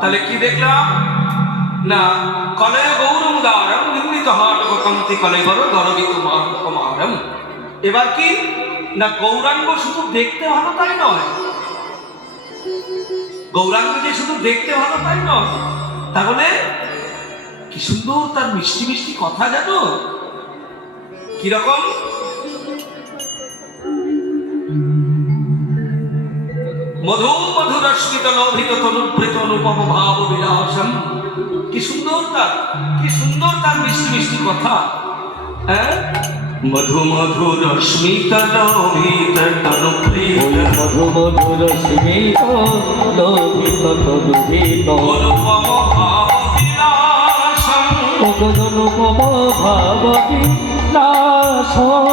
তাহলে কি দেখলাম না কলয় গৌরমুদারম নির্মিত হাটক কান্তি কলেবর গরবিত কুমারম। এবার কি না গৌরাঙ্গ শুধু দেখতে ভালো তাই নয়, গৌরাঙ্গ যে শুধু দেখতে ভালো তাই নয়, তাহলে কি সুন্দর তার মিষ্টি মিষ্টি কথা জানো কিরকম। মধু মধুরস্মিত লোভিত তনুভৃত অনুপম ভাব বিলাসম। কি সুন্দর তার মিষ্টি মিষ্টি কথা। হ্যাঁ, মধু মধুরস্মিত লোভিত তনুভৃত মধু মধুরস্মিত লোভিত তনুভৃত অনুপম ভাব বিলাসম। অনুপম ভাব বিলাসম।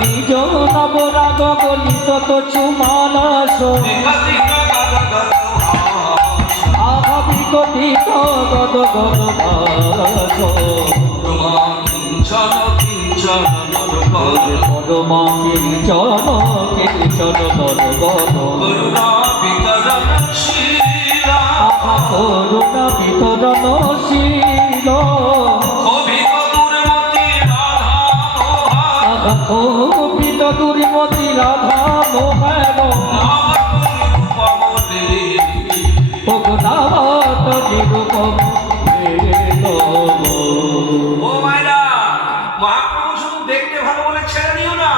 নিজ নবরাগ গলিত চুমানস আভাবিকটিত গদ গদ ভাস। পরমা কিঞ্চন কিঞ্চন নরগণ করুণা বিতরণশীল। কপিত দুর্মতি রাধা মোহন ভগনাথ নিরূপম। ও মায়েরা, মহাপ্রভু শুধু দেখতে ভালো বলে ছেড়ে দিও না,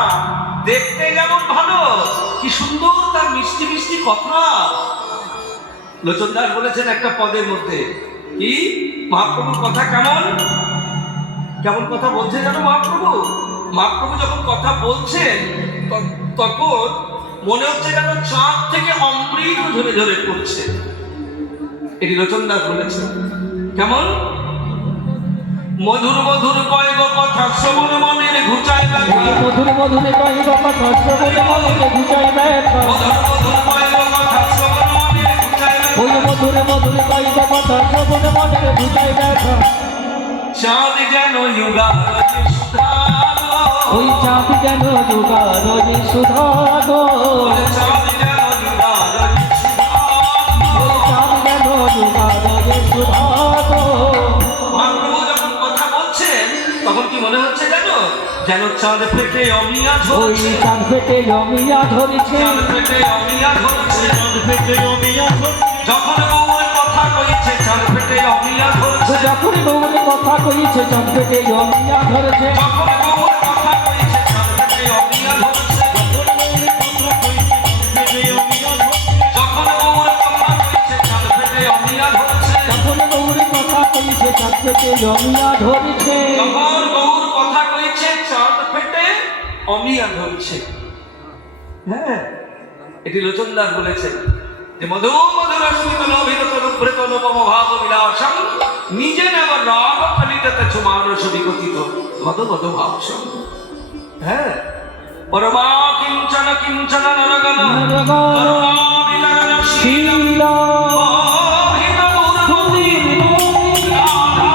দেখতে যেমন ভালো কি সুন্দর তার মিষ্টি মিষ্টি কথা। লোচনদাস বলেছেন একটা পদের মধ্যে কি মহাপ্রভুর কথা কেমন কেমন কথা বলছে জানো মহাপ্রভু। মহাপ্রভু যখন কথা বলছেন তখন মনে হচ্ছে যেন চাঁদ থেকে অমৃত ঝরে ঝরে পড়ছে। এটি লোচনদাস বলেছেন। কেমন মধুর মধুর কয়েক কথা শ্রবণ মনের ঘুচায় ব্যথা। মধুর মধুর কয়েক কথা শ্রবণ মনের ঘুচায় ব্যথা। মধুর মধুর কয়েক কথা শ্রবণ মনের ঘুচায় ব্যথা। ওই মধুর মধুর কয়েক কথা শ্রবণ মনের ঘুচায় ব্যথা। চাঁদ যেন যুগারজি সুধা গো। ওই চাঁদ যেন যুগারজি সুধা গো। চাঁদ যেন যুগারজি সুধা গো। ওই চাঁদ যেন যুগারজি সুধা গো। মহাপ্রভু যখন কথা বলছেন তখন কি মনে হচ্ছে জানো যেন চাঁদ ফেটে অমিয়া ওই ঝরছে। চাঁদ ফেটে অমিয়া ধরেছে। চাঁদ ফেটে অমিয়া ঝরছে। চাঁদ ফেটে অমিয়া ধরেছে। যখন গৌর কথা কইছে চাঁদ ফেটে অমিয়া ঝরছে। যখন গৌর কথা কইছে চাঁদ ফেটে অমিয়া ধরেছে। যখন গৌর কথা কইছে চাঁদ ফেটে অমিয়া ঝরছে। যখন গৌর কথা কইছে চাঁদ ফেটে অমিয়া ঝরছে। যখন গৌর কথা কইছে চাঁদ ফেটে অমিয়া ধরেছে। যখন গৌর কথা কইছে চাঁদ ফেটে অমিয়া ধরছে। হ্যাঁ, এটি লোচনদাস বলেছেন যে মধু মধুরস্মিত লোভিত তনুভৃত অনুপম ভাব বিলাসম নিজে নেব রাগ কলিততে চুমানস বিগতিত গদ গদ ভাবসম। হ্যাঁ, পরমা কিঞ্চন কিঞ্চন নরগণ করুণা বিতরণশীল। মোহিত দুর্মতি রাধা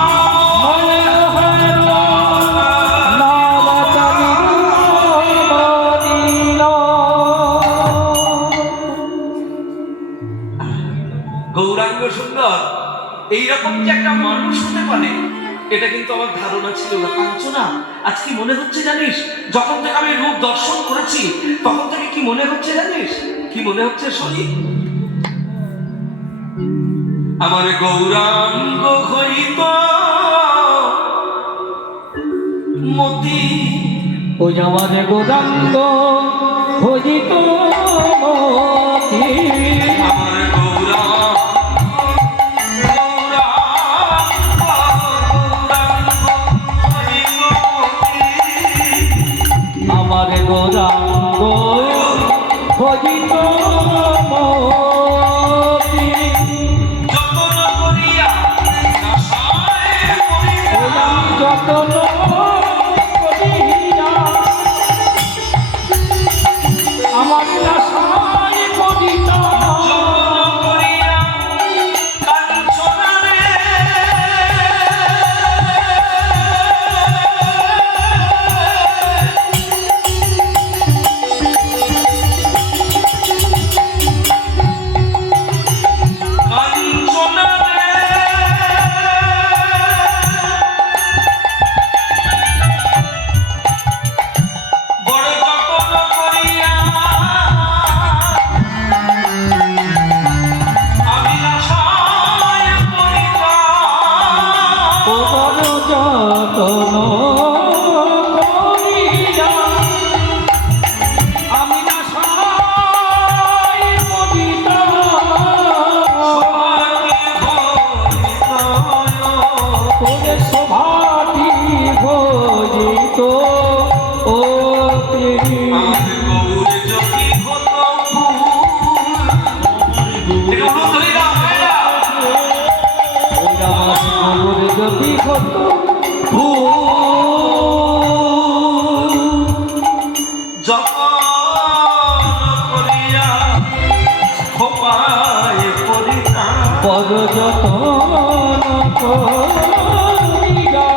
গৌরাঙ্গ সুন্দর এইরকম যে একটা মানুষ হতে পারে এটা কিন্তু আমার ধারণা ছিল না। কাঞ্চনা, আজ কি মনে হচ্ছে জানিস, যখন থেকে আমি রূপ দর্শন করেছি তখন থেকে কি মনে হচ্ছে জানিস, কি মনে হচ্ছে শুনি। আমার গৌরাঙ্গ হইত মতি। ওই আমার গৌরাঙ্গ হইত মতি। আমার আমার গৌরাঙ্গ হইত মতি। যতন করিয়া যতন করিয়া আমার আশায় পরিত। যতন করিয়া আমি না সাই পবিতা তোরে শোভাটি ভজিত ও দেবী যদি কত পর যতন করিয়া খোপায় করিতা পর যতন করিয়া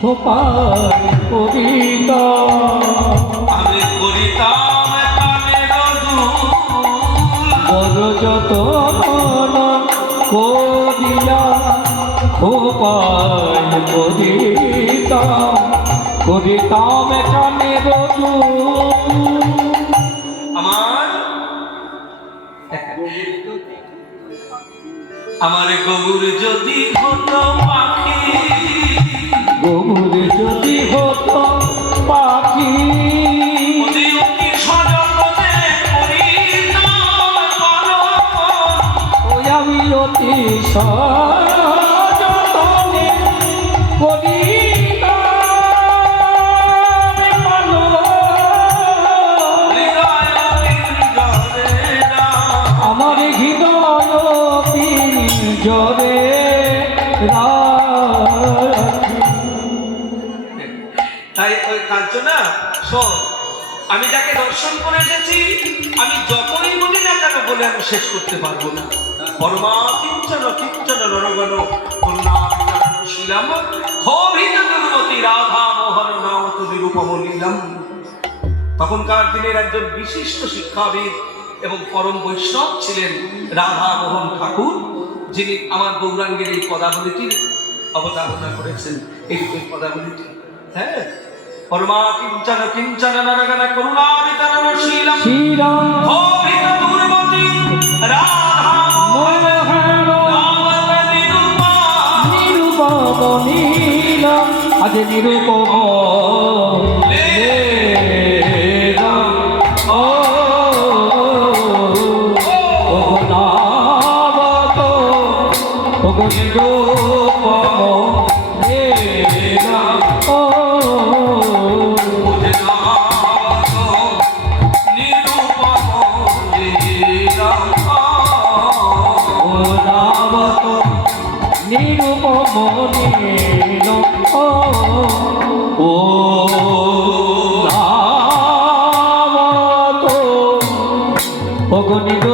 খোপায় করিতা করিতাম কানে রজু আমার গবুর যদি হতো পাখি গৌর যদি হতো পাখি ওই আমি অতি সযতনে করিতাম পালন। আমার হৃদয় পিঞ্জরে রাখি। তাই ওই কাঞ্চনা শোন, আমি যাকে দর্শন করে এসেছি আমি যতই বলি না কেন বলে আমি শেষ করতে পারবো না। পরমা কিঞ্চন কিঞ্চন রণগণ করুণাশীলাম ক্ষোভিত দুর্মতি রাধা মোহন নামত নিরূপম লীলাম। তখনকার দিনের একজন বিশিষ্ট শিক্ষাবিদ এবং পরম বৈষ্ণব ছিলেন রাধা মোহন ঠাকুর, যিনি আমার গৌরাঙ্গের এই পদাবলীটির অবতারণা করেছেন। এই পদাবলীটি, হ্যাঁ, পরমা কিঞ্চন কিঞ্চন নরগণ করুণা বিতরণশীলম শ্রীরাম ক্ষোভিত দুর্মতি রাধা মোহন নামত নিরূপম নিরূপম নীলম আজ নিরূপম লীলাম। ও নামত ও নিরূপম লীলাম। ও নামত নিরূপম নীলম। ও নামত অগণিত